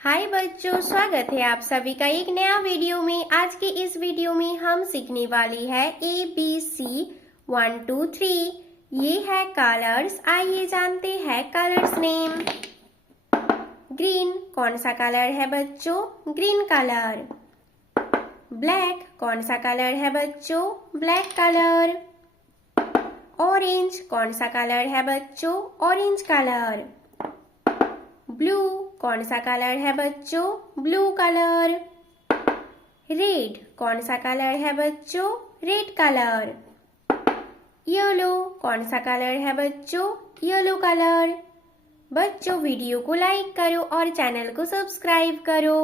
हाय बच्चों, स्वागत है आप सभी का एक नया वीडियो में। आज के इस वीडियो में हम सीखने वाली है ABC 1 2 3। ये है कलर्स। आइए जानते हैं कलर्स नेम। ग्रीन कौन सा कलर है बच्चों? Green colour. ब्लैक कौन सा कलर है बच्चों? Black colour. ऑरेंज कौन सा कलर है बच्चों? Orange colour. ब्लू कौन सा कलर है बच्चों? Blue colour. रेड कौन सा कलर है बच्चों? Red colour. येलो कौन सा कलर है बच्चों? Yellow colour. बच्चों वीडियो को लाइक करो और चैनल को सब्सक्राइब करो।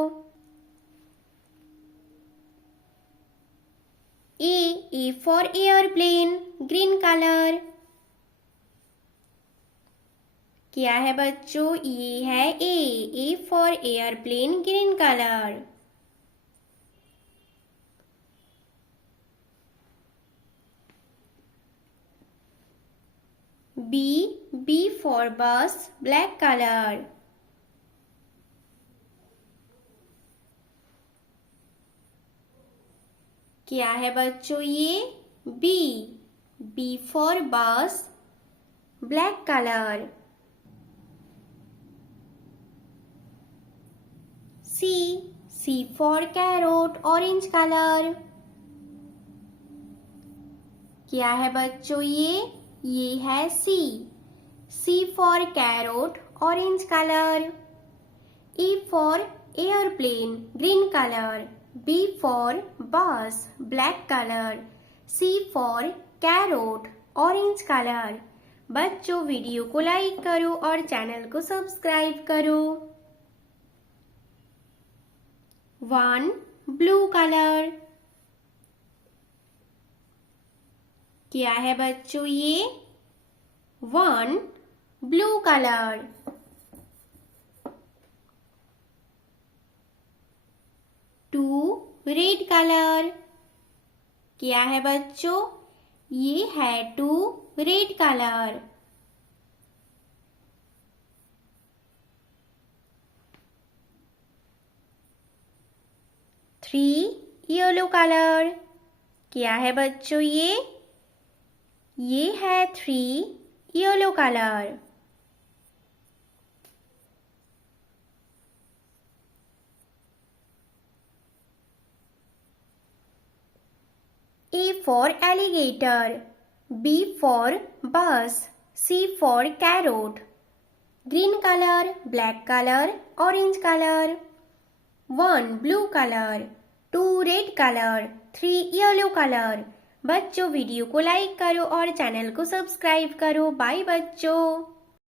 A for airplane, green colour. क्या है बच्चों? ये है A for airplane, green colour. B for bus, black colour. क्या है बच्चों? ये B for bus, black colour. C for carrot, orange colour. क्या है बच्चों? ये है C for carrot, orange colour. E for airplane, green colour. B for bus, black colour. C for carrot, orange colour. बच्चों वीडियो को like करो और channel को सब्सक्राइब करो। 1 ब्लू कलर। क्या है बच्चों? 1 ब्लू कलर। 2 red colour. क्या है बच्चों? ये है 2 रेड कलर। 3 yellow colour. क्या है बच्चों? ये है 3 yellow colour. 'A for alligator, B for bus, C for carrot. Green color, black color, orange color. 1 blue color, 2 red color, 3 yellow color. बच्चों वीडियो को लाइक करो और चैनल को सब्सक्राइब करो। बाय बच्चों।